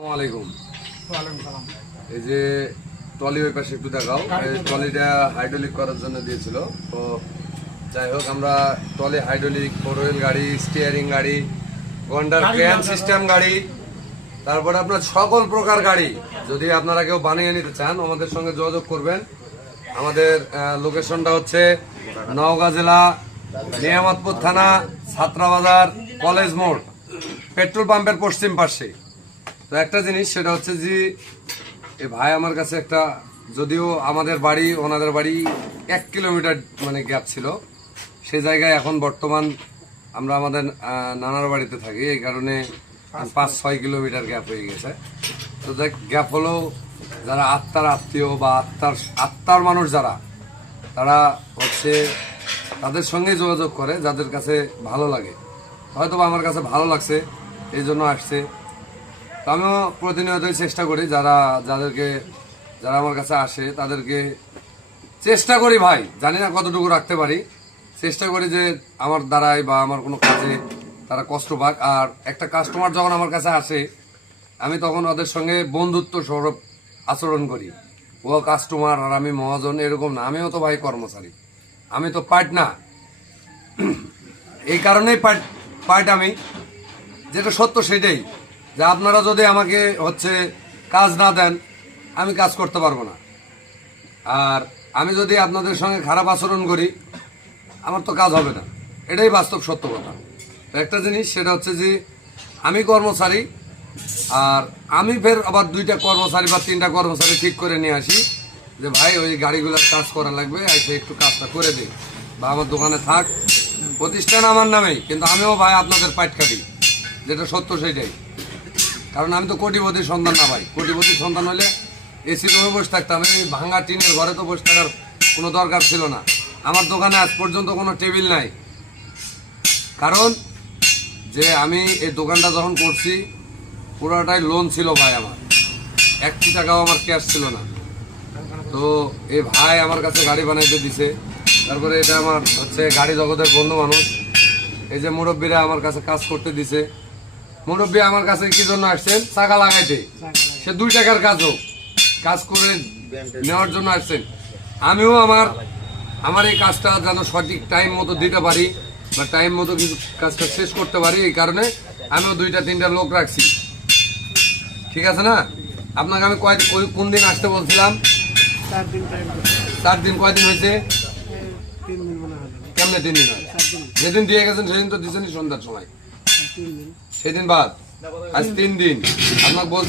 আসসালামাইকুম। এই যে ট্রলি ওই পাশে একটু দেখাও। ট্রলিটা হাইড্রোলিক করার জন্য দিয়েছিল। তো যাই হোক, আমরা ট্রলি হাইড্রোলিক, ফোর হুইল গাড়ি, স্টিয়ারিং গাড়ি, গন্ডার ক্রেন সিস্টেম গাড়ি, তারপরে আপনার সকল প্রকার গাড়ি যদি আপনারা কেউ বানিয়ে নিতে চান আমাদের সঙ্গে যোগাযোগ করবেন। আমাদের লোকেশনটা হচ্ছে নওগাঁ জেলা, নিয়ামতপুর থানা, ছাত্রাবাজার, কলেজ মোড়, পেট্রোল পাম্পের পশ্চিম পাশে। তো একটা জিনিস, সেটা হচ্ছে যে এই ভাই আমার কাছে একটা, যদিও আমাদের বাড়ি ওনাদের বাড়ি 1 কিলোমিটার মানে গ্যাপ ছিল, সে জায়গায় এখন বর্তমান আমরা আমাদের নানার বাড়িতে থাকি, এই কারণে 5-6 কিলোমিটার গ্যাপ হয়ে গেছে। তো দেখ, গ্যাপ হলো যারা আত্মার আত্মীয় বা আত্মার মানুষ যারা, তারা হচ্ছে তাদের সঙ্গে যোগাযোগ করে যাদের কাছে ভালো লাগে। হয়তো বা আমার কাছে ভালো লাগছে এই জন্য আসছে। তো আমিও প্রতিনিয়তই চেষ্টা করি যারা আমার কাছে আসে তাদেরকে চেষ্টা করি, ভাই জানি না কতটুকু রাখতে পারি, চেষ্টা করি যে আমার দ্বারাই বা আমার কোনো কাজে তারা কষ্ট পাক। আর একটা কাস্টমার যখন আমার কাছে আসে, আমি তখন ওদের সঙ্গে বন্ধুত্ব স্বরূপ আচরণ করি। ও কাস্টমার আর আমি মহাজন, এরকম না। আমিও তো ভাই কর্মচারী, আমি তো পার্ট না। এই কারণেই পার্ট আমি, যেটা সত্য সেটাই, যে আপনারা যদি আমাকে হচ্ছে কাজ না দেন আমি কাজ করতে পারবো না। আর আমি যদি আপনাদের সঙ্গে খারাপ আচরণ করি আমার তো কাজ হবে না, এটাই বাস্তব সত্য কথা। একটা জিনিস, সেটা হচ্ছে যে আমি কর্মচারী, আর আমি ফের আবার 2টা কর্মচারী বা 3টা কর্মচারী ঠিক করে নিয়ে আসি যে ভাই ওই গাড়িগুলোর কাজ করা লাগবে, এসে একটু কাজটা করে দিই, বা আমার দোকানে থাক। প্রতিষ্ঠান আমার নামেই, কিন্তু আমিও ভাই আপনাদের পাইট কাটি, যেটা সত্য সেটাই। কারণ আমি তো কোটিপতির সন্তান না ভাই। কোটিপতির সন্তান হলে এসি রুমে বসে থাকতাম, এই ভাঙা টিনের ঘরে তো বসে থাকার কোনো দরকার ছিল না। আমার দোকানে আজ পর্যন্ত কোনো টেবিল নাই, কারণ যে আমি এই দোকানটা যখন করছি পুরোটাই লোন ছিল ভাই, আমার 1 টাকাও আমার ক্যাশ ছিল না। তো এই ভাই আমার কাছে গাড়ি বানাইতে দিছে। তারপরে এটা আমার হচ্ছে গাড়ি জগতের বন্ধু মানুষ, এই যে মুরব্বীরা আমার কাছে কাজ করতে দিছে। মুরব্বী আমার কাছে কি জন্য আসছেন? চাকা লাগাইতে। সে 2 টাকার কাজ হোক, কাজ করে নেওয়ার জন্য আসছেন। আমিও আমার এই কাজটা যেন সঠিক টাইম মতো দিতে পারি বা টাইম মতো কিছু কাজটা শেষ করতে পারি, এই কারণে আমিও 2-3টা লোক রাখছি। ঠিক আছে না? আপনাকে আমি কোন দিন আসতে বলছিলাম? 4 দিন। কয়দিন হয়েছে? কেমনে 3 দিন হয়? যেদিন দিয়ে গেছেন সেদিন তো দিচ্ছেনই সন্ধ্যার সময়, সেদিন বাদ, আজ 3 দিন। আপনাকে বল